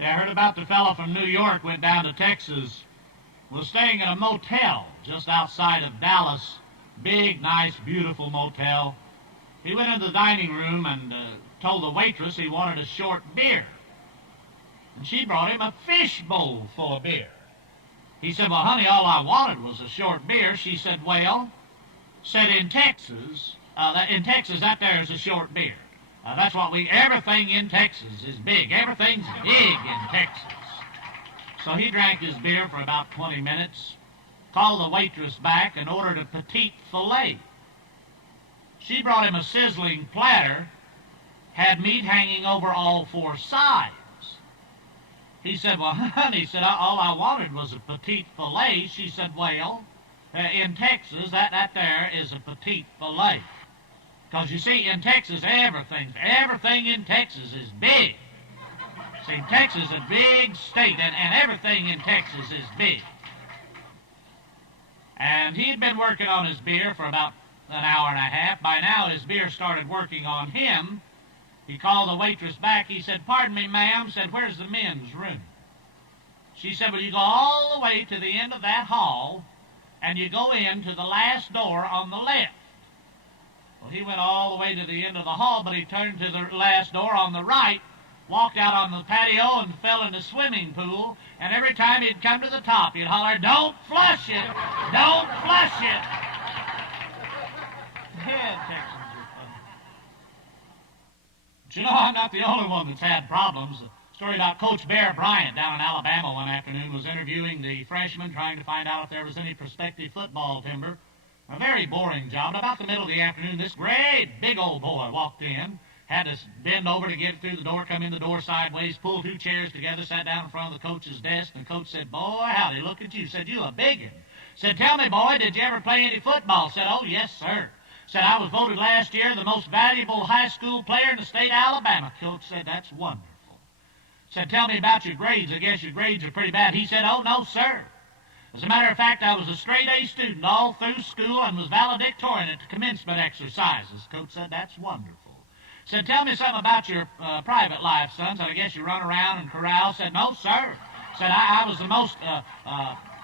Yeah, I heard about the fellow from New York went down to Texas, was staying at a motel just outside of Dallas. Big, nice, beautiful motel. He went into the dining room and told the waitress he wanted a short beer. And she brought him a fish bowl full of beer. He said, well, honey, all I wanted was a short beer. She said, well, in Texas, that there is a short beer. That's what everything in Texas is big. Everything's big in Texas. So he drank his beer for about 20 minutes, called the waitress back and ordered a petite filet. She brought him a sizzling platter, had meat hanging over all four sides. He said, well, honey, all I wanted was a petite filet. She said, well, in Texas, that there is a petite filet. Because you see, in Texas, everything in Texas is big. See, Texas is a big state, and everything in Texas is big. And he'd been working on his beer for about an hour and a half. By now, his beer started working on him. He called the waitress back. He said, pardon me, ma'am. Said, where's the men's room? She said, well, you go all the way to the end of that hall, and you go in to the last door on the left. Well, he went all the way to the end of the hall, but he turned to the last door on the right, walked out on the patio and fell in the swimming pool, and every time he'd come to the top, he'd holler, don't flush it! Don't flush it! Yeah, Texans are funny. But you know, I'm not the only one that's had problems. The story about Coach Bear Bryant down in Alabama one afternoon was interviewing the freshmen, trying to find out if there was any prospective football timber. A very boring job. About the middle of the afternoon, this great big old boy walked in, had to bend over to get through the door, come in the door sideways, pull two chairs together, sat down in front of the coach's desk, and the coach said, boy, howdy, look at you. Said, you a biggin. Said, tell me, boy, did you ever play any football? Said, oh, yes, sir. Said, I was voted last year the most valuable high school player in the state of Alabama. Coach said, that's wonderful. Said, tell me about your grades. I guess your grades are pretty bad. He said, oh, no, sir. As a matter of fact, I was a straight-A student all through school and was valedictorian at the commencement exercises. Coach said, that's wonderful. Said, tell me something about your private life, son. Said, I guess you run around and corral. Said, no, sir. Said, I was the most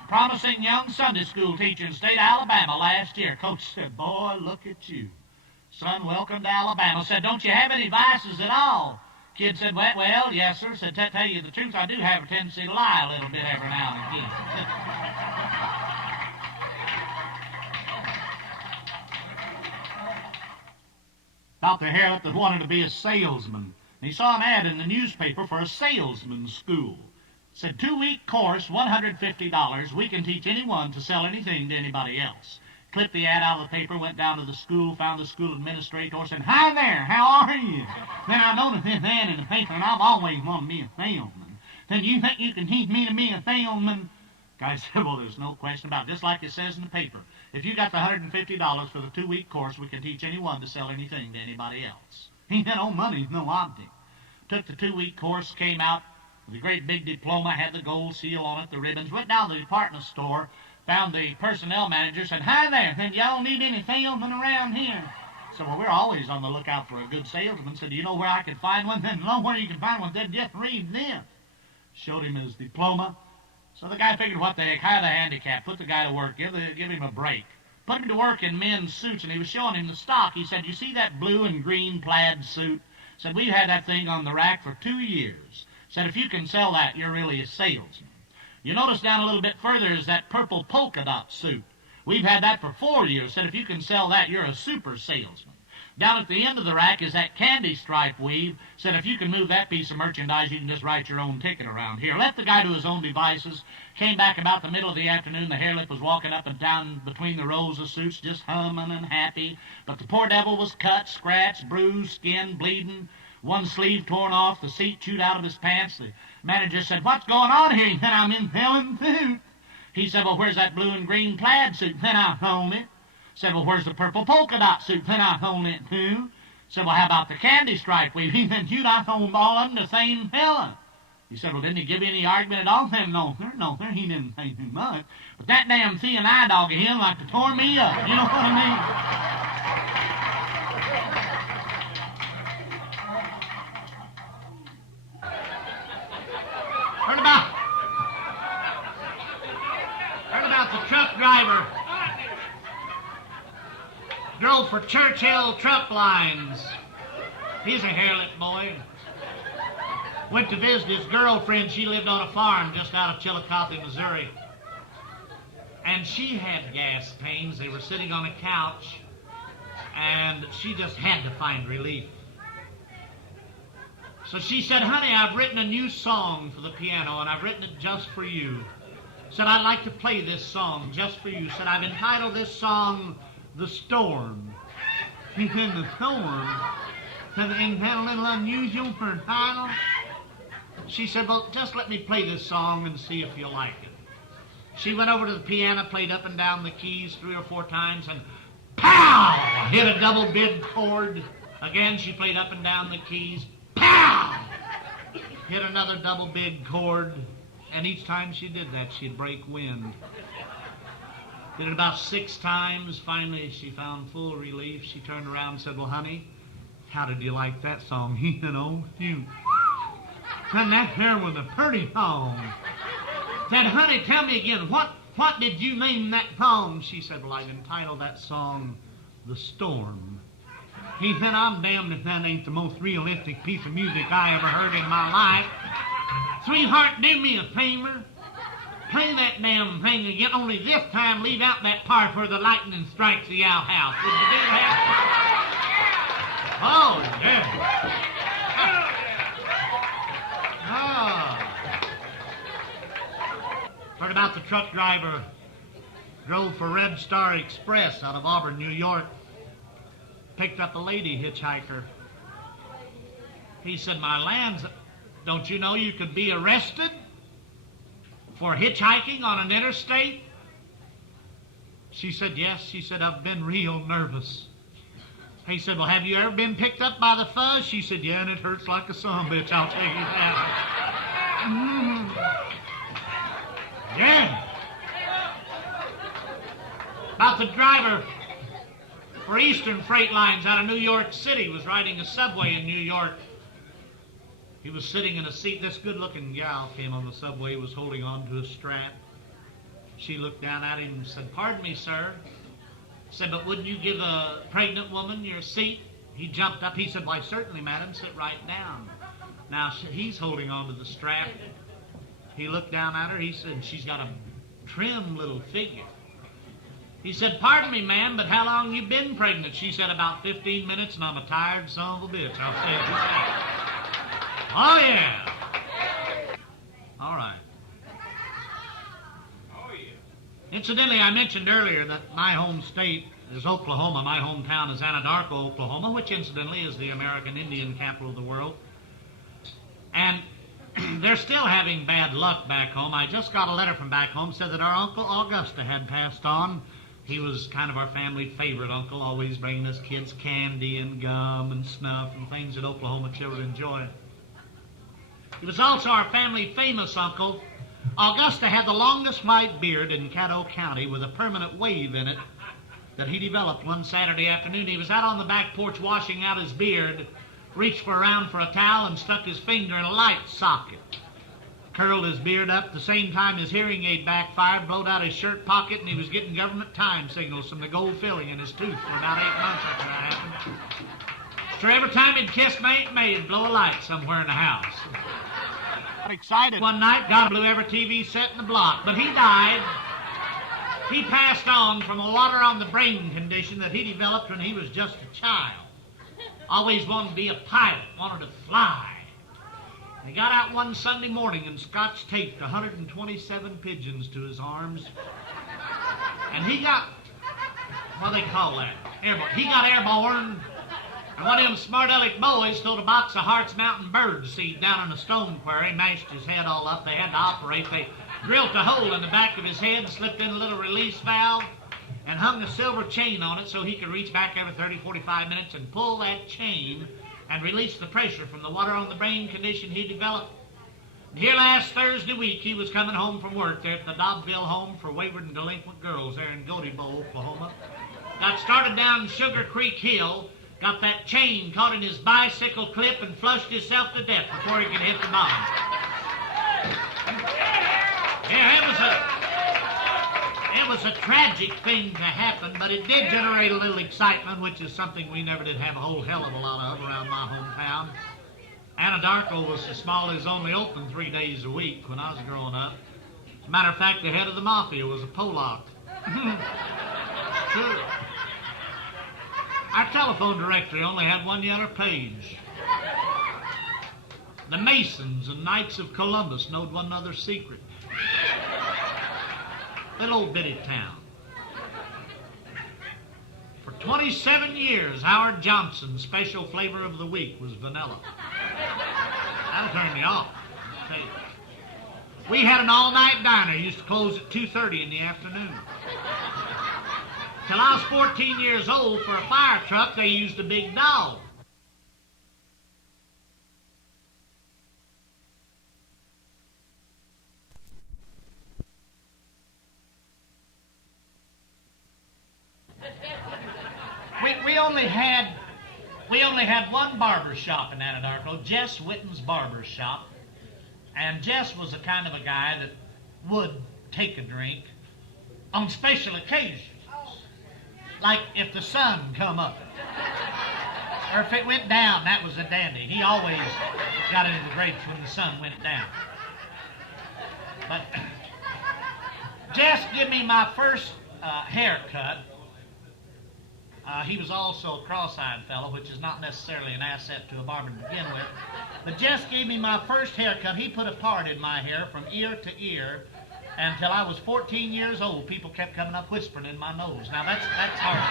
promising young Sunday school teacher in the state of Alabama last year. Coach said, boy, look at you. Son, welcome to Alabama. Said, don't you have any vices at all? Kid said, well, yes, sir. Said, to tell you the truth, I do have a tendency to lie a little bit every now and again. About the harlot that wanted to be a salesman. And he saw an ad in the newspaper for a salesman's school. It said, 2-week course, $150. We can teach anyone to sell anything to anybody else. Clipped the ad out of the paper, went down to the school, found the school administrator, said, hi there, how are you? Then I noticed this ad in the paper, and I've always wanted to be a salesman. Then you think you can teach me to be a salesman? Guy said, well, there's no question about it. Just like it says in the paper. If you got the $150 for the 2-week course, we can teach anyone to sell anything to anybody else. He said, oh, money's no object. Took the 2-week course, came out with a great big diploma, had the gold seal on it, the ribbons, went down to the department store, found the personnel manager, said, hi there, said, y'all need any salesmen around here? Said, well, we're always on the lookout for a good salesman. Said, do you know where I can find one? Said, know where you can find one? Said, just read this. Showed him his diploma. So the guy figured, what the heck, hire the handicap, put the guy to work, give him a break. Put him to work in men's suits, and he was showing him the stock. He said, you see that blue and green plaid suit? Said, we've had that thing on the rack for 2 years. Said, if you can sell that, you're really a salesman. You notice down a little bit further is that purple polka dot suit. We've had that for 4 years. Said, if you can sell that, you're a super salesman. Down at the end of the rack is that candy stripe weave. Said, if you can move that piece of merchandise, you can just write your own ticket around here. Left the guy to his own devices. Came back about the middle of the afternoon. The hairlip was walking up and down between the rows of suits, just humming and happy. But the poor devil was cut, scratched, bruised, skin bleeding, one sleeve torn off, the seat chewed out of his pants. The manager said, what's going on here? He said, I'm in selling suit. He said, well, where's that blue and green plaid suit? Then I own it. Said, well, where's the purple polka dot suit? Then I own it too. Said, well, how about the candy stripe weave? He said, you I own all of them the same fella. He said, well, didn't he give you any argument at all? Said, no, sir, he didn't say too much. But that damn seeing eye dog of him like to tore me up. You know what I mean? the truck driver. Drove for Churchill Truck Lines. He's a hairlip boy. Went to visit his girlfriend. She lived on a farm just out of Chillicothe, Missouri. And she had gas pains. They were sitting on a couch, and she just had to find relief. So she said, honey, I've written a new song for the piano, and I've written it just for you. Said, I'd like to play this song just for you. Said, I've entitled this song, The Storm. He said, The Storm? Said, isn't that a little unusual for a title? She said, well, just let me play this song and see if you like it. She went over to the piano, played up and down the keys 3 or 4 times, and pow! Hit a double bid chord. Again, she played up and down the keys. Pow! Hit another double bid chord. And each time she did that, she'd break wind. Did it about 6 times. Finally, she found full relief. She turned around and said, well, honey, how did you like that song? He said, oh, you. Said, that there was a pretty song. Said, honey, tell me again, what did you name that song? She said, well, I've entitled that song, The Storm. He said, I'm damned if that ain't the most realistic piece of music I ever heard in my life. Sweetheart, do me a favor. Play that damn thing again, only this time leave out that part where the lightning strikes the outhouse. Would you do that? Oh, yeah. Oh. Heard about the truck driver drove for Red Star Express out of Auburn, New York. Picked up a lady hitchhiker. He said, my lands, don't you know you could be arrested for hitchhiking on an interstate? She said, yes. She said, I've been real nervous. He said, well, have you ever been picked up by the fuzz? She said, yeah, and it hurts like a son bitch, I'll tell you that. Yeah. About the driver for Eastern Freight Lines out of New York City was riding a subway in New York. He was sitting in a seat. This good-looking gal came on the subway, was holding on to a strap. She looked down at him and said, pardon me, sir. Said, but wouldn't you give a pregnant woman your seat? He jumped up. He said, why, certainly, madam, sit right down. Now, he's holding on to the strap. He looked down at her. He said, she's got a trim little figure. He said, pardon me, ma'am, but how long you been pregnant? She said, about 15 minutes, and I'm a tired son of a bitch. I'll say it that. Oh, yeah. All right. Oh, yeah. Incidentally, I mentioned earlier that my home state is Oklahoma. My hometown is Anadarko, Oklahoma, which incidentally is the American Indian capital of the world. And they're still having bad luck back home. I just got a letter from back home, said that our Uncle Augusta had passed on. He was kind of our family favorite uncle, always bringing us kids candy and gum and snuff and things that Oklahoma children enjoy. He was also our family famous uncle. Augusta had the longest white beard in Caddo County with a permanent wave in it that he developed one Saturday afternoon. He was out on the back porch washing out his beard, reached around for a towel and stuck his finger in a light socket. Curled his beard up. At the same time his hearing aid backfired, blowed out his shirt pocket, and he was getting government time signals from the gold filling in his tooth for about 8 months after that happened. So every time he'd kiss my Aunt May, he'd blow a light somewhere in the house. Got excited. One night, God blew every TV set in the block, but he died. He passed on from a water on the brain condition that he developed when he was just a child. Always wanted to be a pilot, wanted to fly. He got out one Sunday morning and Scotch taped 127 pigeons to his arms. And he got, what do they call that? Airborne. He got airborne. And one of them smart aleck boys stole a box of Hart's Mountain bird seed down in a stone quarry, mashed his head all up. They had to operate. They drilled a hole in the back of his head and slipped in a little release valve and hung a silver chain on it so he could reach back every 30, 45 minutes and pull that chain and release the pressure from the water on the brain condition he developed. And here last Thursday week, he was coming home from work there at the Dobbville Home for Wayward and Delinquent Girls there in Goatybo, Oklahoma. Got started down Sugar Creek Hill, got that chain caught in his bicycle clip and flushed himself to death before he could hit the bottom. Yeah, it it was a tragic thing to happen, but it did generate a little excitement, which is something we never did have a whole hell of a lot of around my hometown. Anadarko was so small as only open 3 days a week when I was growing up. As a matter of fact, the head of the mafia was a Polak. Sure. Our telephone directory only had one yellow page. The Masons and Knights of Columbus knowed one another's secret. Little old bitty town. For 27 years, Howard Johnson's special flavor of the week was vanilla. That'll turn me off. I'll tell you. We had an all-night diner. It used to close at 2:30 in the afternoon. Till I was 14 years old, for a fire truck, they used a big dog. We only had one barber shop in Anadarko, Jess Witten's barber shop. And Jess was the kind of a guy that would take a drink on special occasions. Like if the sun come up. Or if it went down, that was a dandy. He always got into the grapes when the sun went down. But Jess gave me my first haircut. He was also a cross-eyed fellow, which is not necessarily an asset to a barber to begin with. But Jess gave me my first haircut. He put a part in my hair from ear to ear. Until I was 14 years old, people kept coming up whispering in my nose. Now, that's hard.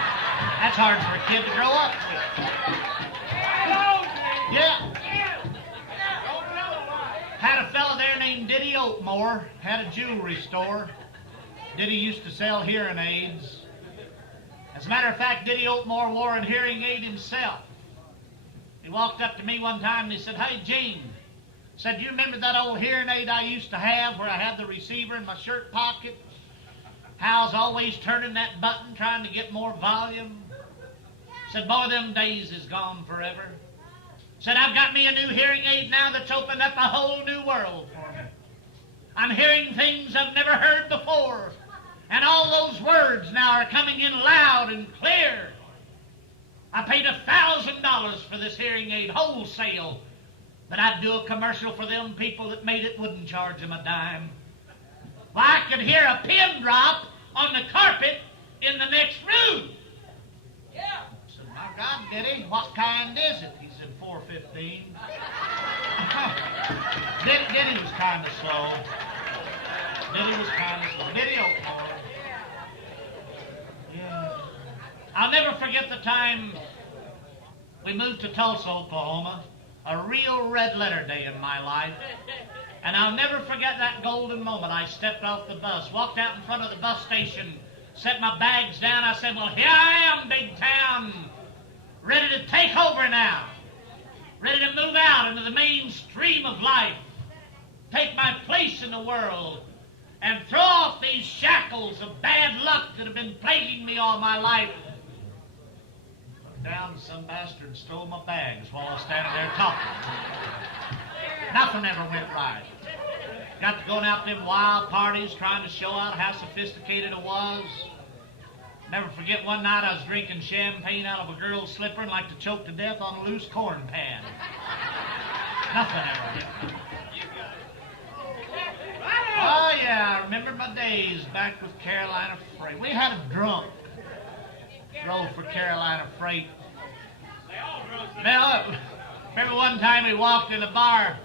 That's hard for a kid to grow up with. Yeah. Had a fella there named Diddy Oatmore. Had a jewelry store. Diddy used to sell hearing aids. As a matter of fact, Diddy Oatmore wore a hearing aid himself. He walked up to me one time and he said, "Hey, Gene," said, "you remember that old hearing aid I used to have where I had the receiver in my shirt pocket? How I was always turning that button trying to get more volume?" Said, "Boy, them days is gone forever." Said, "I've got me a new hearing aid now that's opened up a whole new world for me. I'm hearing things I've never heard before. And all those words now are coming in loud and clear. I paid $1,000 for this hearing aid wholesale, but I'd do a commercial for them people that made it, wouldn't charge them a dime. Why, I could hear a pin drop on the carpet in the next room." Yeah. I said, "My God, Diddy, what kind is it?" He said, "415. Diddy was kind of slow. Diddy Oatmore. Yeah. I'll never forget the time we moved to Tulsa, Oklahoma. A real red letter day in my life. And I'll never forget that golden moment. I stepped off the bus, walked out in front of the bus station, set my bags down. I said, "Well, here I am, big town, ready to take over now. Ready to move out into the mainstream of life. Take my place in the world. And throw off these shackles of bad luck that have been plaguing me all my life." But down some bastard stole my bags while I was standing there talking. Nothing ever went right. Got to going out to them wild parties, trying to show out how sophisticated I was. Never forget one night I was drinking champagne out of a girl's slipper and like to choke to death on a loose corn pan. Nothing ever went right. Oh, yeah, I remember my days back with Carolina Freight. We had a drunk drove for Carolina Freight. Well, remember one time he walked in a bar,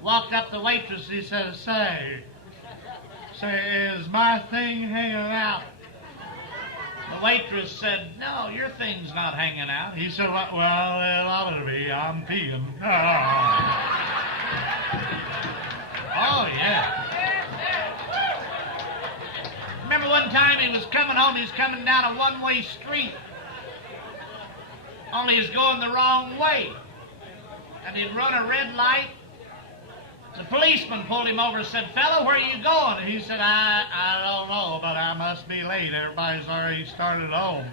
walked up the waitress, he said, say, is my thing hanging out?" The waitress said, "No, your thing's not hanging out." He said, "Well, it ought to be. I'm peeing." Oh, yeah. Remember one time he was coming home, he was coming down a one-way street. Only he was going the wrong way. And he'd run a red light. The policeman pulled him over and said, "Fella, where are you going?" And he said, I don't know, but I must be late. Everybody's already started home."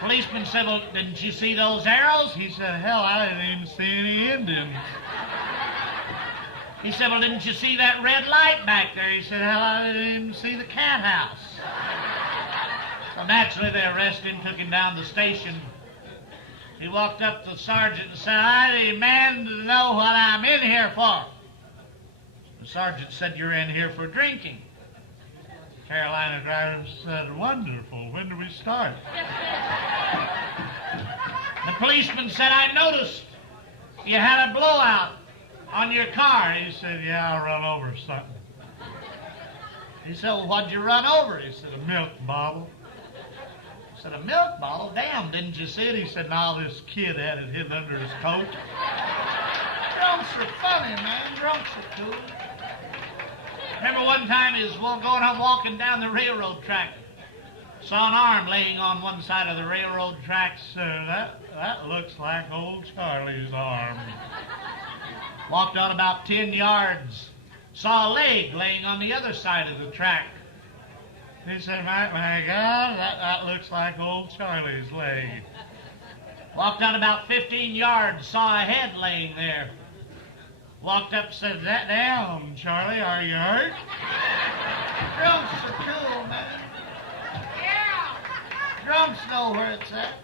Policeman said, "Well, didn't you see those arrows?" He said, "Hell, I didn't even see any Indians." He said, well, didn't you see that red light back there? He said, hell, I didn't even see the cat house. So naturally, they arrested him, took him down to the station. He walked up to the sergeant and said, I demand to know what I'm in here for. The sergeant said, you're in here for drinking. Carolina driver said, wonderful. When do we start? The policeman said, I noticed you had a blowout on your car. He said, yeah, I run over something. He said, well, what'd you run over? He said, a milk bottle. He said, a milk bottle? Damn, didn't you see it? He said, no, this kid had it hidden under his coat. Drunks are funny, man. Drunks are cool. Remember one time he was going on walking down the railroad track. Saw an arm laying on one side of the railroad tracks. That looks like old Charlie's arm. Walked on about 10 yards. Saw a leg laying on the other side of the track. He said, my God, that looks like old Charlie's leg. Walked on about 15 yards. Saw a head laying there. Walked up and said, that down, Charlie, are you hurt? Drunks are cool, man. Yeah. Drunks know where it's at.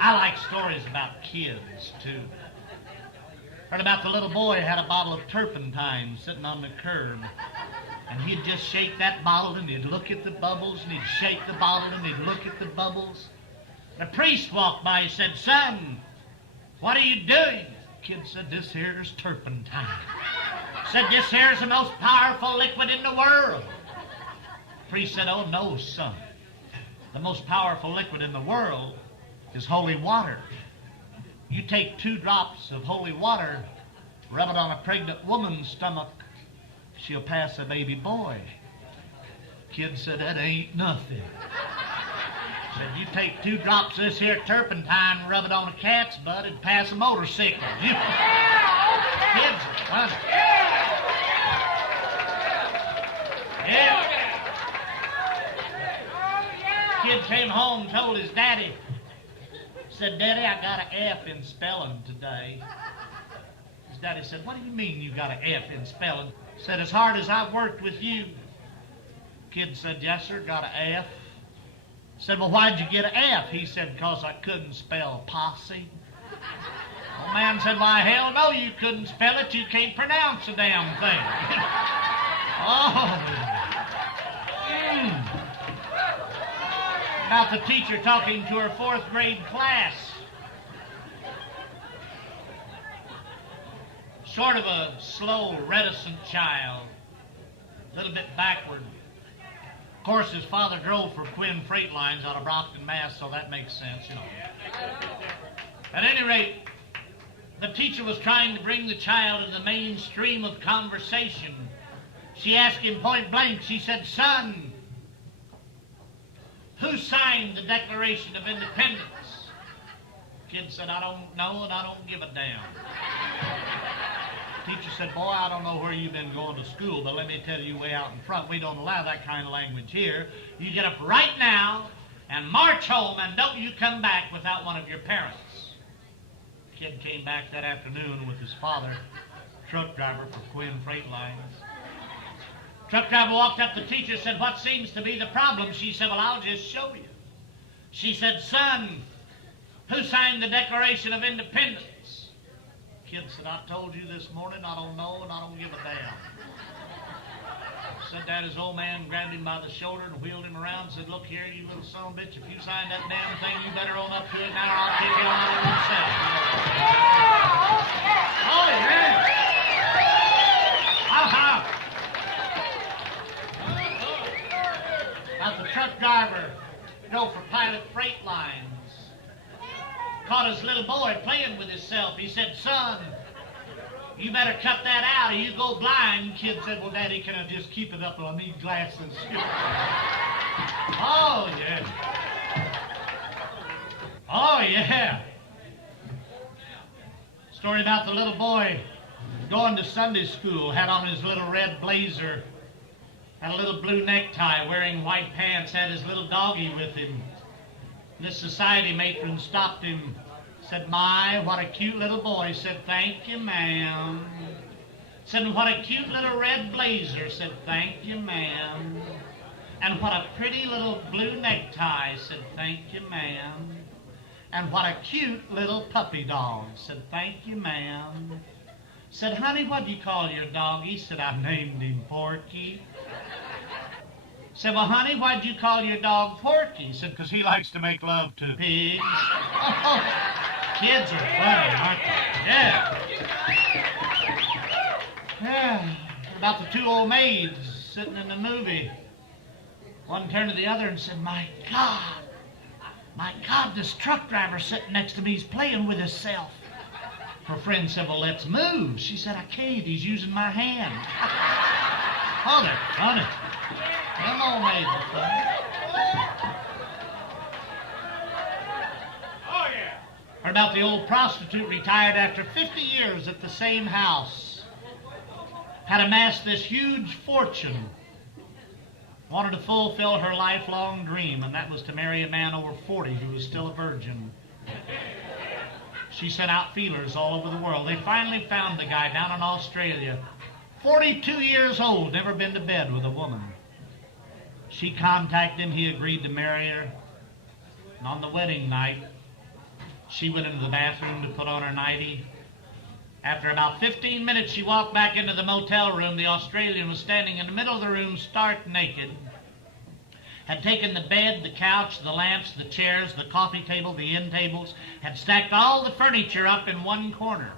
I like stories about kids, too. Heard about the little boy who had a bottle of turpentine sitting on the curb. And he'd just shake that bottle and he'd look at the bubbles and he'd shake the bottle and he'd look at the bubbles. The priest walked by and said, son, what are you doing? The kid said, this here's turpentine. Said, this here's the most powerful liquid in the world. The priest said, oh no, son. The most powerful liquid in the world is holy water. You take 2 drops of holy water, rub it on a pregnant woman's stomach, she'll pass a baby boy. Kid said, that ain't nothing. Said, you take 2 drops of this here turpentine, rub it on a cat's butt, and pass a motorcycle. Kids are funny. Yeah. Kid came home, told his daddy, said, Daddy, I got an F in spelling today. His daddy said, what do you mean you got an F in spelling? Said, as hard as I've worked with you. Kid said, yes, sir, got an F. Said, well, why'd you get an F? He said, because I couldn't spell posse. Old man said, why, hell no, you couldn't spell it. You can't pronounce a damn thing. About the teacher talking to her 4th grade class. Sort of a slow, reticent child. A little bit backward. Of course, his father drove for Quinn Freight Lines out of Brockton, Mass., so that makes sense, you know. At any rate, the teacher was trying to bring the child into the mainstream of conversation. She asked him point blank, she said, son, who signed the Declaration of Independence? Kid said, I don't know and I don't give a damn. Teacher said, boy, I don't know where you've been going to school, but let me tell you way out in front, we don't allow that kind of language here. You get up right now and march home, and don't you come back without one of your parents. Kid came back that afternoon with his father, truck driver for Quinn Freight Lines. Truck driver walked up to the teacher and said, what seems to be the problem? She said, well, I'll just show you. She said, son, who signed the Declaration of Independence? Kid said, I told you this morning, I don't know and I don't give a damn. Said that his old man grabbed him by the shoulder and wheeled him around and said, look here, you little son of a bitch, if you sign that damn thing, you better own up to it now or I'll take it on yourself. Oh, yeah. About the truck driver, drove for Pilot Freight Lines. Caught his little boy playing with himself. He said, son, you better cut that out or you go blind. Kid said, well, Daddy, can I just keep it up? I need glasses. Oh, yeah. Oh, yeah. Story about the little boy going to Sunday school, had on his little red blazer, had a little blue necktie, wearing white pants, had his little doggie with him. This society matron stopped him, Said, my, what a cute little boy. Said, thank you, ma'am. Said, what a cute little red blazer. Said, thank you, ma'am. And what a pretty little blue necktie. Said, thank you, ma'am. And what a cute little puppy dog. Said, thank you, ma'am. Said, honey, what do you call your doggy? Said, I named him Porky. Said, well, honey, why'd you call your dog Porky? Said, because he likes to make love to pigs. Oh, kids are funny, aren't they? Yeah. Yeah. About the two old maids sitting in the movie. One turned to the other and said, my God, this truck driver sitting next to me is playing with himself. Her friend said, well, let's move. She said, I can't. He's using my hand. Oh, they're funny. Them old maids are funny. Oh, yeah. Heard about the old prostitute retired after 50 years at the same house. Had amassed this huge fortune. Wanted to fulfill her lifelong dream, and that was to marry a man over 40 who was still a virgin. She sent out feelers all over the world. They finally found the guy down in Australia, 42 years old, never been to bed with a woman. She contacted him. He agreed to marry her. And on the wedding night, she went into the bathroom to put on her nightie. After about 15 minutes, she walked back into the motel room. The Australian was standing in the middle of the room, stark naked. Had taken the bed, the couch, the lamps, the chairs, the coffee table, the end tables, had stacked all the furniture up in one corner.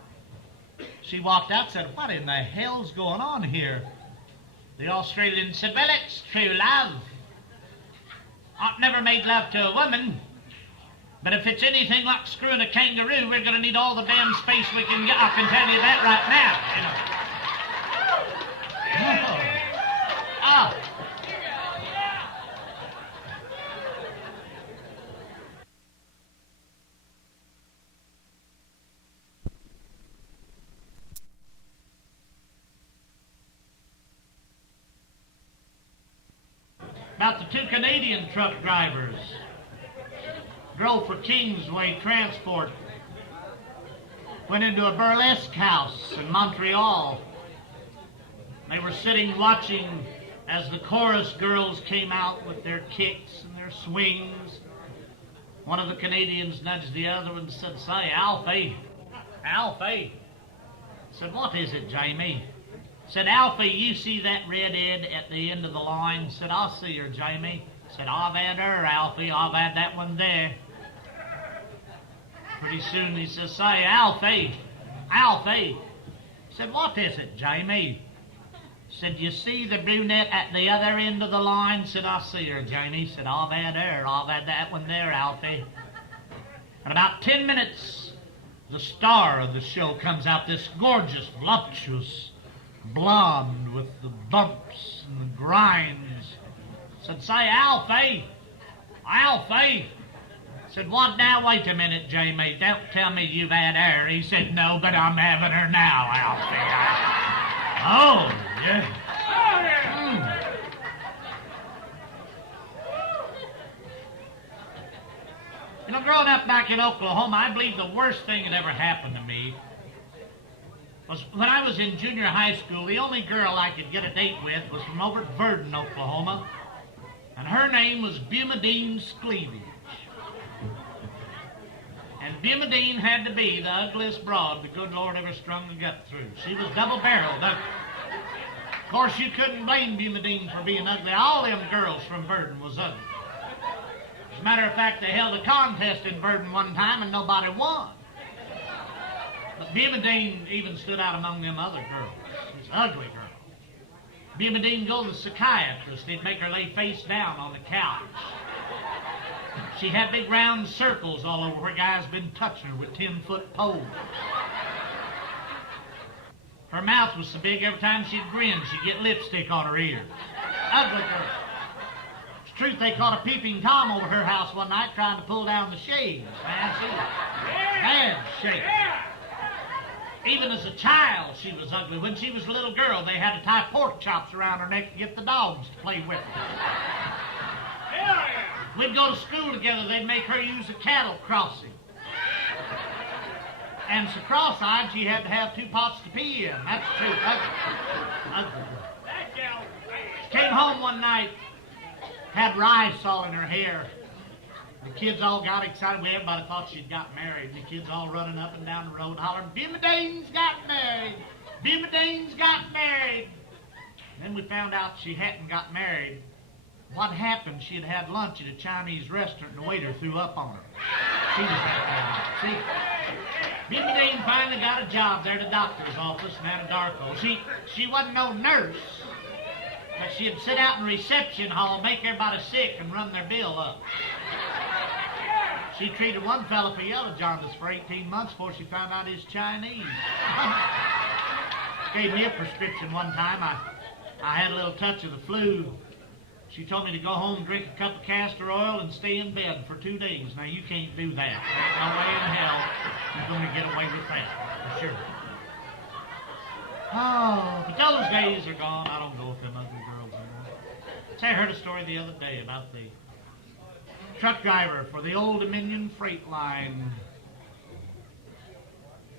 She walked out and said, what in the hell's going on here? The Australian said, well, it's true love. I've never made love to a woman, but if it's anything like screwing a kangaroo, we're going to need all the damn space we can get. I can tell you that right now. You know. Oh. About the two Canadian truck drivers. Drove for Kingsway Transport. Went into a burlesque house in Montreal. They were sitting watching as the chorus girls came out with their kicks and their swings. One of the Canadians nudged the other and said, say, Alfie. Alfie. Said, what is it, Jamie? Said, Alfie, you see that redhead at the end of the line? Said, I'll see her, Jamie. Said, I've had her, Alfie. I've had that one there. Pretty soon he says, say, Alfie. Alfie. Said, what is it, Jamie? Said, you see the brunette at the other end of the line? Said, I see her, Jamie. Said, I've had her. I've had that one there, Alfie. In about 10 minutes, the star of the show comes out, this gorgeous, voluptuous blonde with the bumps and the grinds. Said, say, Alfie. Alfie. Said, what now? Wait a minute, Jamie. Don't tell me you've had her. He said, no, but I'm having her now, Alfie. Oh, yeah. You know, growing up back in Oklahoma, I believe the worst thing that ever happened to me was when I was in junior high school. The only girl I could get a date with was from over at Verdon, Oklahoma, and her name was Bumedine Scleavage. And Bumedine had to be the ugliest broad the good Lord ever strung the gut through. She was double-barreled. Of course, you couldn't blame Bumedine for being ugly. All them girls from Verdon was ugly. As a matter of fact, they held a contest in Verdon one time and nobody won. But Bumedine even stood out among them other girls. She's an ugly girl. Bumedine go to the psychiatrist. They'd make her lay face down on the couch. She had big round circles all over where guys been touching her with 10-foot poles. Her mouth was so big every time she'd grin, she'd get lipstick on her ears. Ugly girl. It's truth, they caught a peeping Tom over her house one night trying to pull down the shades. Man, she was bad shape. Even as a child, she was ugly. When she was a little girl, they had to tie pork chops around her neck to get the dogs to play with her. We'd go to school together. They'd make her use a cattle crossing. And so cross-eyed, she had to have 2 pots to pee in. That's true. Ugly. She came home one night, had rice all in her hair. The kids all got excited. Well, everybody thought she'd got married. The kids all running up and down the road hollering, Bimadane's got married! Bimadane's got married! Then we found out she hadn't got married. What happened, she had had lunch at a Chinese restaurant and the waiter threw up on her. She was that bad. See, Bimmadane finally got a job there at the doctor's office in Anadarko. She wasn't no nurse, but she'd sit out in the reception hall, make everybody sick, and run their bill up. She treated one fella for yellow jaundice for 18 months before she found out he's Chinese. Gave me a prescription one time. I had a little touch of the flu. She told me to go home, drink a cup of castor oil, and stay in bed for 2 days. Now, you can't do that. There's no way in hell you're going to get away with that, for sure. Oh, but those days are gone. I don't go with them ugly girls anymore. So I heard a story the other day about the truck driver for the Old Dominion Freight Line.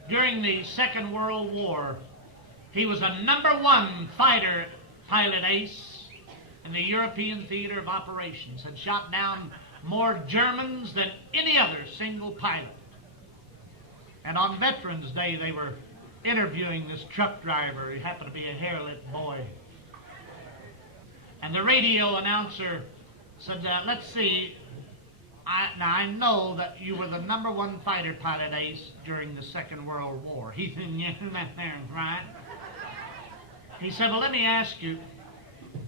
During the Second World War, he was a #1 fighter pilot ace in the European theater of operations, had shot down more Germans than any other single pilot. And on Veterans Day, they were interviewing this truck driver. He happened to be a hair-lit boy. And the radio announcer said, let's see, I know that you were the #1 fighter pilot ace during the Second World War. He said, yeah, that's right. He said, well, let me ask you,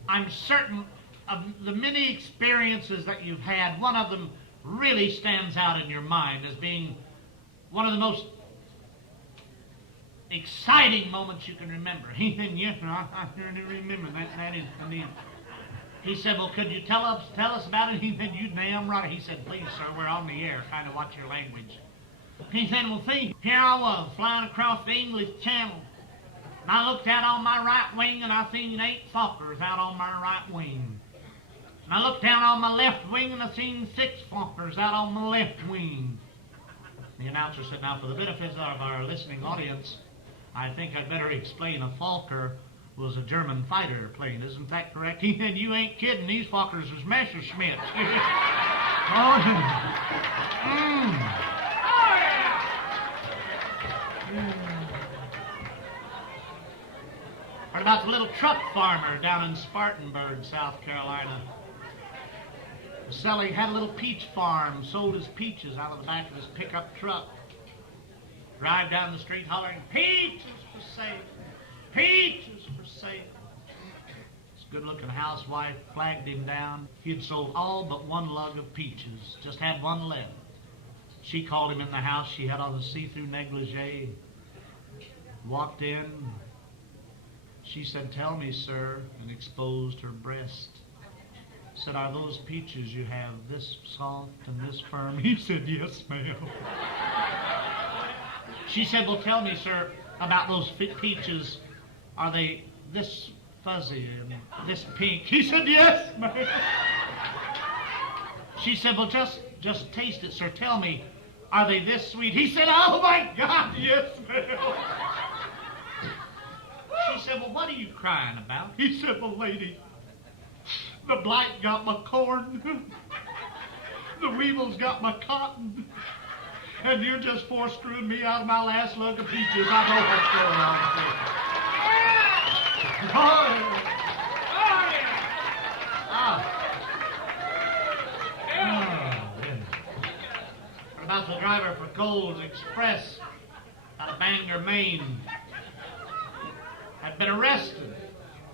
I'm certain of the many experiences that you've had, one of them really stands out in your mind as being one of the most exciting moments you can remember. He said, yes, I certainly remember that incident. He said, well, could you tell us about it? He said, you damn right. He said, please, sir, we're on the air. Kind of watch your language. He said, well, see, here I was flying across the English Channel. And I looked out on my right wing and I seen 8 Fokkers out on my right wing. And I looked down on my left wing and I seen 6 Fokkers out on my left wing. The announcer said, now for the benefit of our listening audience, I think I'd better explain a Fokker was a German fighter plane. Isn't that correct? He said, you ain't kidding. These Fokkers is Messerschmitts. Oh, Heard about the little truck farmer down in Spartanburg, South Carolina. He had a little peach farm, sold his peaches out of the back of his pickup truck. Drive down the street hollering, peaches for sale, peaches for sale. This good-looking housewife flagged him down. He had sold all but 1 lug of peaches, just had 1 left. She called him in the house. She had on a see-through negligee. Walked in. She said, tell me, sir, and exposed her breast. Said, are those peaches you have this soft and this firm? He said, yes, ma'am. She said, well, tell me, sir, about those peaches. Are they this fuzzy and this pink? He said, yes, ma'am. She said, well, just taste it, sir. Tell me, are they this sweet? He said, oh, my God, yes, ma'am. She said, well, what are you crying about? He said, well, lady, the blight got my corn. The weevils got my cotton. And you're just screwing me out of my last lug of peaches. I know what's going on. What about the driver for Coles Express out of Bangor, Maine? Had been arrested,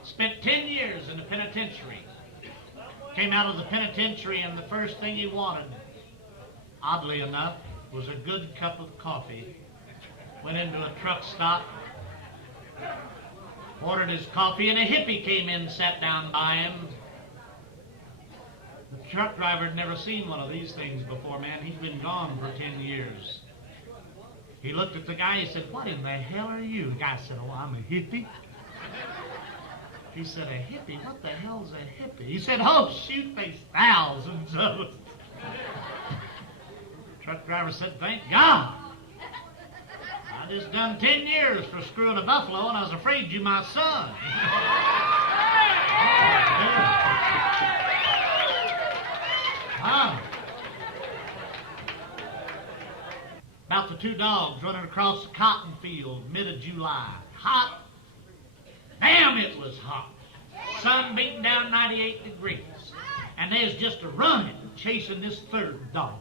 spent 10 years in the penitentiary. Came out of the penitentiary and the first thing he wanted, oddly enough, was a good cup of coffee. Went into a truck stop, ordered his coffee, and a hippie came in, sat down by him. The truck driver had never seen one of these things before, man. He'd been gone for 10 years. He looked at the guy, he said, what in the hell are you? The guy said, oh, I'm a hippie. He said, a hippie? What the hell's a hippie? He said, oh, shoot, there's thousands of them. Truck driver said, thank God. I just done 10 years for screwing a buffalo, and I was afraid you my son. About the two dogs running across the cotton field, mid of July. Hot. Damn, it was hot. Sun beating down 98 degrees. And they was just a-running, chasing this third dog.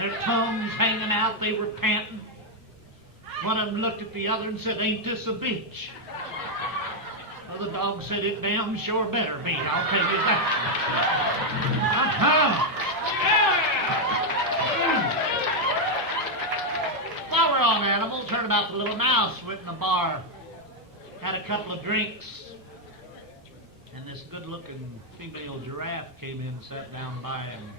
Their tongues hanging out, they were panting. One of them looked at the other and said, "Ain't this a bitch?" The other dog said, "It damn sure better be, I'll tell you that." While we're on animals, heard about the little mouse went in the bar, had a couple of drinks, and this good-looking female giraffe came in and sat down by him.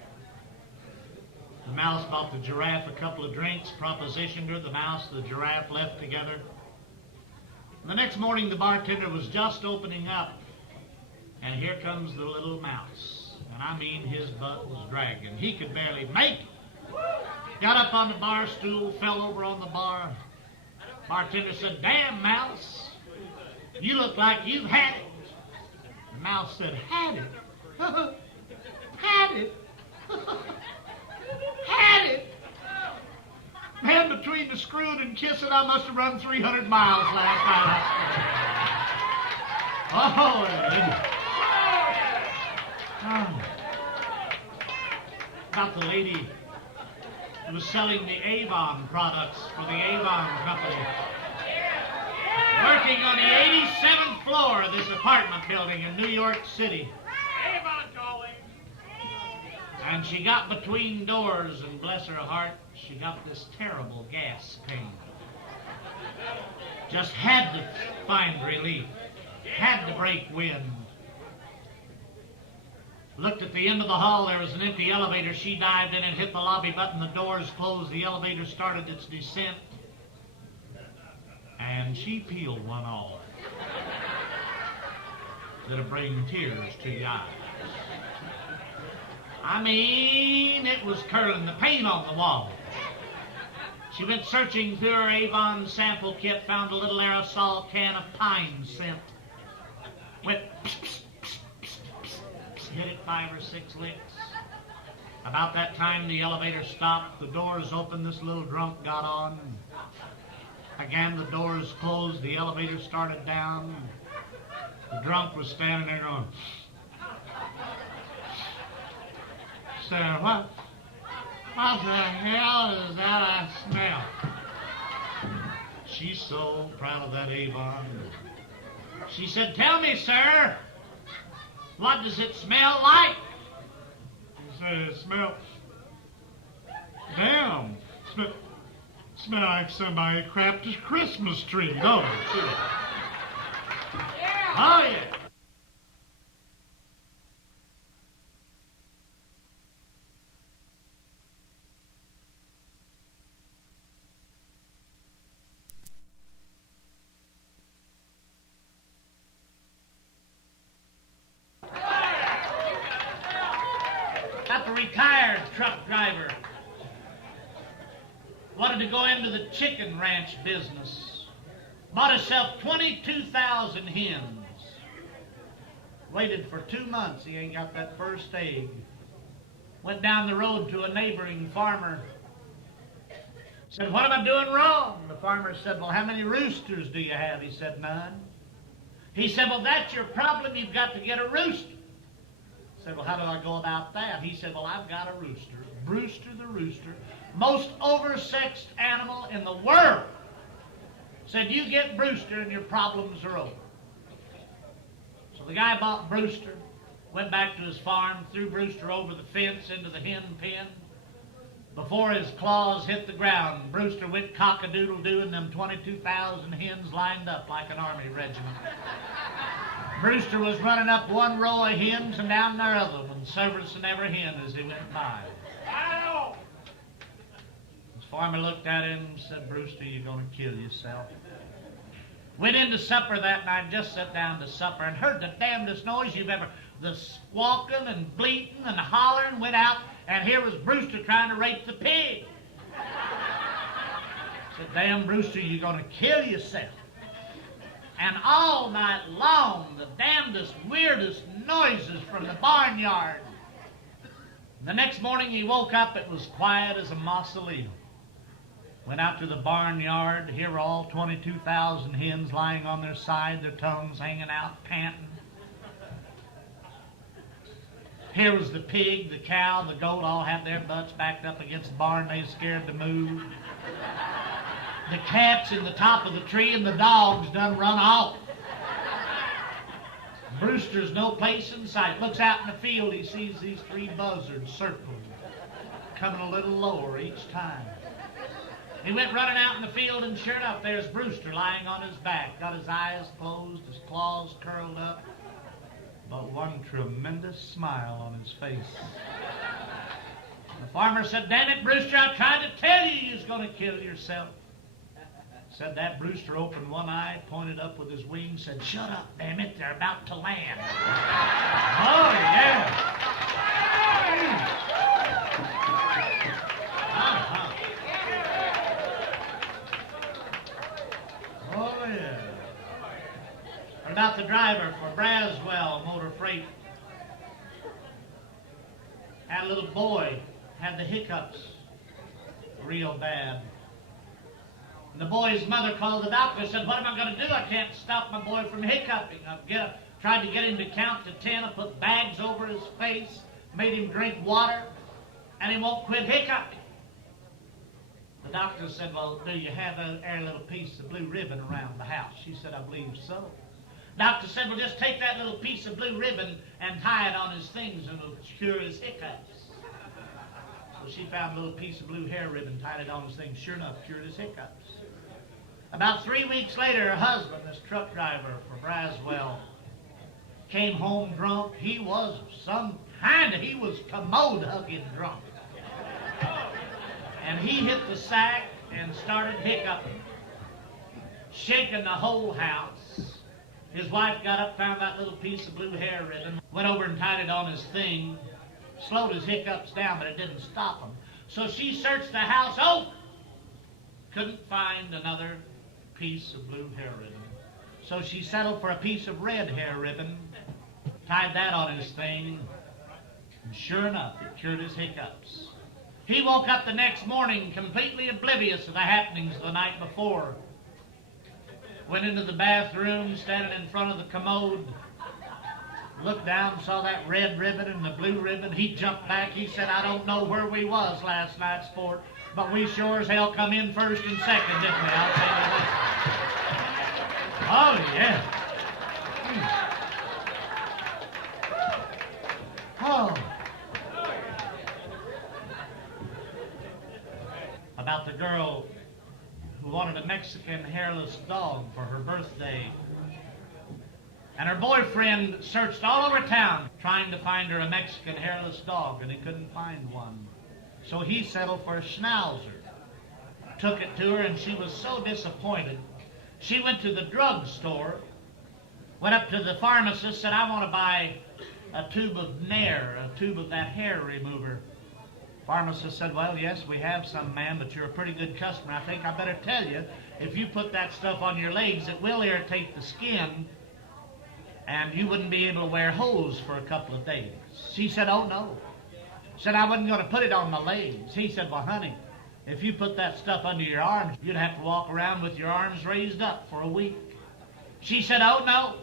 The mouse bought the giraffe a couple of drinks, propositioned her. The mouse, the giraffe left together. And the next morning, the bartender was just opening up, and here comes the little mouse. And I mean, his butt was dragging. He could barely make it. Got up on the bar stool, fell over on the bar. Bartender said, "Damn, mouse, you look like you've had it." The mouse said, "Had it? Had it? Had it? Man, between the screwing and kissing, I must have run 300 miles last night." About the lady who was selling the Avon products for the Avon Company. Working on the 87th floor of this apartment building in New York City. Avon calling. And she got between doors, and bless her heart, she got this terrible gas pain. Just had to find relief. Had to break wind. Looked at the end of the hall, there was an empty elevator. She dived in and hit the lobby button. The doors closed. The elevator started its descent. And she peeled one off. That'll bring tears to your eyes. I mean, it was curling the paint on the wall. She went searching through her Avon sample kit, found a little aerosol can of pine scent. Went hit it 5 or 6 licks. About that time, the elevator stopped. The doors opened. This little drunk got on. Again, the doors closed. The elevator started down. The drunk was standing there going, "Sir, what the hell is that I smell?" She's so proud of that Avon. She said, "Tell me, sir, what does it smell like?" He said, "It smells, damn, smell like somebody crapped his Christmas tree, don't it?" Oh, yeah. Got the retired truck driver. Wanted to go into the chicken ranch business. Bought himself 22,000 hens. Waited for 2 months. He ain't got that first egg. Went down the road to a neighboring farmer. Said, "What am I doing wrong?" The farmer said, "Well, how many roosters do you have?" He said, "None." He said, "Well, that's your problem. You've got to get a rooster." I said, "Well, how do I go about that?" He said, "Well, I've got a rooster. Brewster the rooster. Most oversexed animal in the world." Said, "You get Brewster and your problems are over." So the guy bought Brewster, went back to his farm, threw Brewster over the fence into the hen pen. Before his claws hit the ground, Brewster went cock-a-doodle-doo, and them 22,000 hens lined up like an army regiment. Brewster was running up one row of hens and down their other one, servicing every hen as he went by. His farmer looked at him and said, "Brewster, you're going to kill yourself." Went into supper that night, just sat down to supper, and heard the damnedest noise you've ever... The squawking and bleating and hollering went out, and here was Brewster trying to rape the pig. Said, damn, Brewster, you're going to kill yourself. And all night long, the damnedest, weirdest noises from the barnyard. The next morning he woke up, it was quiet as a mausoleum. Went out to the barnyard. Here were all 22,000 hens lying on their side, their tongues hanging out, panting. Here was the pig, the cow, the goat, all had their butts backed up against the barn. They were scared to move. The cat's in the top of the tree and the dogs done run off. Brewster's no place in sight. Looks out in the field, he sees these three buzzards circling, coming a little lower each time. He went running out in the field, and sure enough, there's Brewster lying on his back, got his eyes closed, his claws curled up, but one tremendous smile on his face. The farmer said, damn it, Brewster, I tried to tell you was going to kill yourself. Said that. Brewster opened one eye, pointed up with his wings, said, shut up, damn it, they're about to land. Oh, yeah. Uh-huh. Oh, yeah. What about the driver for Braswell Motor Freight? Had a little boy, had the hiccups real bad. And the boy's mother called the doctor and said, what am I going to do? I can't stop my boy from hiccuping. I've tried to get him to count to 10. I put bags over his face, made him drink water, and he won't quit hiccuping. The doctor said, well, do you have a little piece of blue ribbon around the house? She said, I believe so. Doctor said, well, just take that little piece of blue ribbon and tie it on his things and it'll cure his hiccups. So she found a little piece of blue hair ribbon, tied it on his things. Sure enough, cured his hiccups. About 3 weeks later, her husband, this truck driver for Braswell, came home drunk. He was he was commode-hugging drunk. And he hit the sack and started hiccuping, shaking the whole house. His wife got up, found that little piece of blue hair ribbon, went over and tied it on his thing, slowed his hiccups down, but it didn't stop him. So she searched the house over, couldn't find another piece of blue hair ribbon. So she settled for a piece of red hair ribbon, tied that on his thing, and sure enough, it cured his hiccups. He woke up the next morning completely oblivious of the happenings of the night before. Went into the bathroom, standing in front of the commode, looked down, saw that red ribbon and the blue ribbon. He jumped back. He said, I don't know where we was last night, sport, but we sure as hell come in first and second, didn't we? I'll tell you that. Oh, yeah. Oh. About the girl who wanted a Mexican hairless dog for her birthday. And her boyfriend searched all over town trying to find her a Mexican hairless dog, and he couldn't find one. So he settled for a schnauzer. Took it to her, and she was so disappointed. She went to the drugstore, went up to the pharmacist, said, I want to buy a tube of Nair, a tube of that hair remover. Pharmacist said, well, yes, we have some, ma'am, but you're a pretty good customer. I think I better tell you, if you put that stuff on your legs, it will irritate the skin, and you wouldn't be able to wear hose for a couple of days. She said, oh, no. Said, I wasn't going to put it on my legs. He said, well, honey, if you put that stuff under your arms, you'd have to walk around with your arms raised up for a week. She said, oh, no.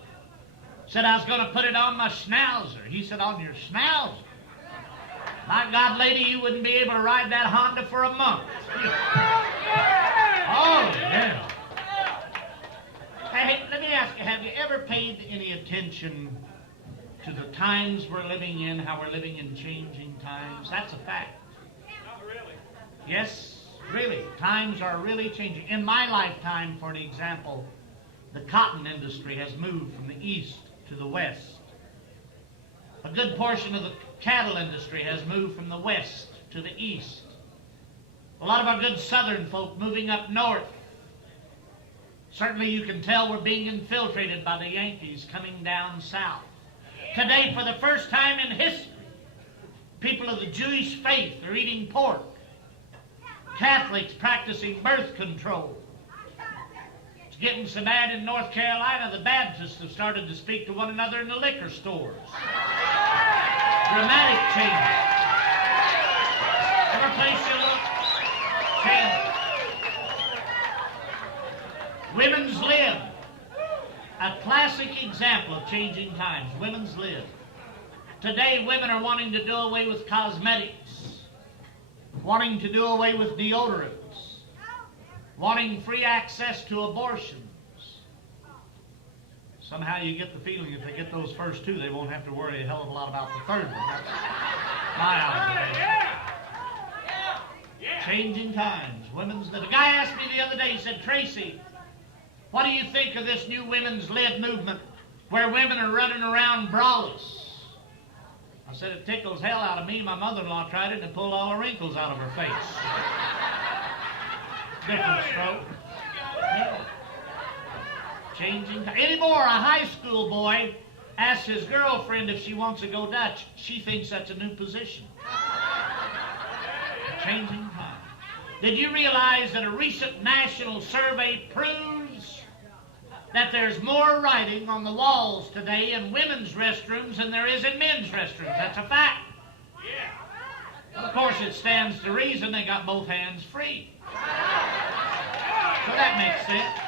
Said, I was going to put it on my schnauzer. He said, on your schnauzer? My God, lady, you wouldn't be able to ride that Honda for a month. Oh, yeah. Hey, let me ask you, have you ever paid any attention to the times we're living in, how we're living in changing times? That's a fact. Not really. Yes, really. Times are really changing. In my lifetime, for an example, the cotton industry has moved from the east to the west. A good portion of the cattle industry has moved from the west to the east. A lot of our good southern folk moving up north. Certainly you can tell we're being infiltrated by the Yankees coming down south. Today, for the first time in history, people of the Jewish faith are eating pork. Catholics practicing birth control. It's getting so bad in North Carolina, the Baptists have started to speak to one another in the liquor stores. Dramatic change. Every place you look, change. Women's lib. A classic example of changing times. Women's lib. Today, women are wanting to do away with cosmetics, wanting to do away with deodorants, wanting free access to abortions. Somehow you get the feeling if they get those first two, they won't have to worry a hell of a lot about the third one. That's my observation. Changing times. Women's lib. A guy asked me the other day, he said, Tracy, what do you think of this new women's lib movement where women are running around braless? I said, it tickles hell out of me. My mother-in-law tried it and it pulled all the wrinkles out of her face. Different stroke. Yeah. Changing. Anymore, a high school boy asks his girlfriend if she wants to go Dutch. She thinks that's a new position. Changing time. Did you realize that a recent national survey proves that there's more writing on the walls today in women's restrooms than there is in men's restrooms? That's a fact. Well, of course, it stands to reason they got both hands free. So that makes sense.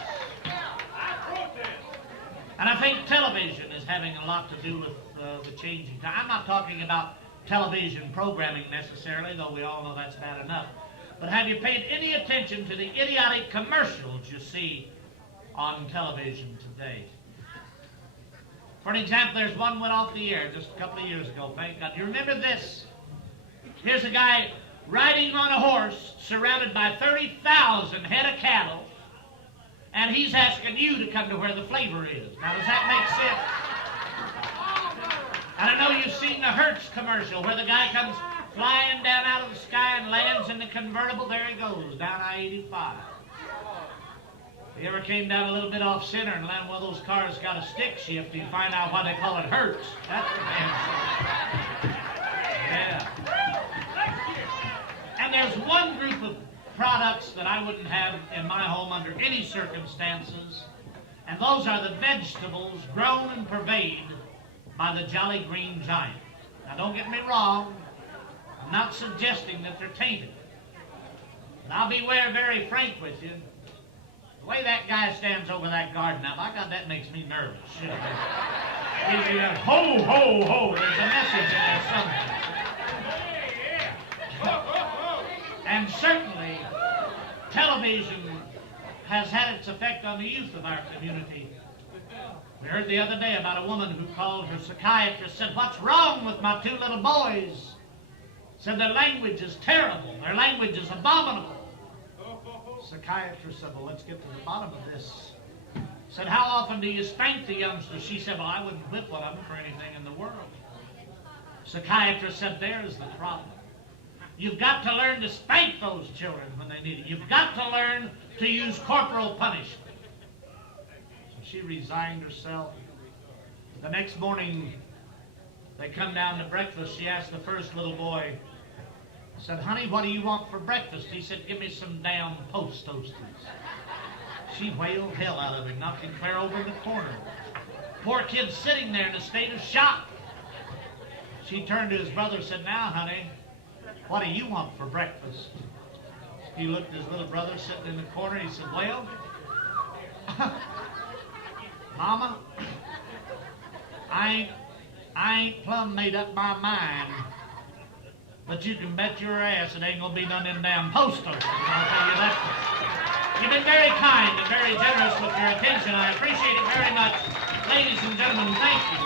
And I think television is having a lot to do with the changing time. I'm not talking about television programming necessarily, though we all know that's bad enough. But have you paid any attention to the idiotic commercials you see on television today? For an example, there's one went off the air just a couple of years ago, thank God. You remember this? Here's a guy riding on a horse surrounded by 30,000 head of cattle, and he's asking you to come to where the flavor is. Now, does that make sense? And I know you've seen the Hertz commercial where the guy comes flying down out of the sky and lands in the convertible. There he goes, down I-85. He ever came down a little bit off center and landed one of those cars got a stick shift, you find out why they call it Hertz. That's the damn thing. Yeah. And there's one group of products that I wouldn't have in my home under any circumstances, and those are the vegetables grown and purveyed by the Jolly Green Giant. Now, don't get me wrong. I'm not suggesting that they're tainted. But I'll be very frank with you. The way that guy stands over that garden now, by God, that makes me nervous. You know, he's ho, ho, ho. There's a message in there somewhere. And certainly, television has had its effect on the youth of our community. We heard the other day about a woman who called her psychiatrist, said, what's wrong with my two little boys? Said their language is terrible. Their language is abominable. Psychiatrist said, well, let's get to the bottom of this. Said, how often do you spank the youngsters? She said, well, I wouldn't whip one of them for anything in the world. Psychiatrist said, there's the problem. You've got to learn to spank those children when they need it. You've got to learn to use corporal punishment. So she resigned herself. The next morning, they come down to breakfast. She asked the first little boy, said, honey, what do you want for breakfast? He said, give me some damn Post Toasters. She wailed hell out of him, knocked him clear over in the corner. Poor kid sitting there in a state of shock. She turned to his brother and said, now, honey, what do you want for breakfast? He looked at his little brother sitting in the corner. He said, well, Mama, I ain't plumb made up my mind. But you can bet your ass it ain't gonna be none of them damn Post Toasters. I'll tell you that. You've been very kind and very generous with your attention. I appreciate it very much. Ladies and gentlemen, thank you.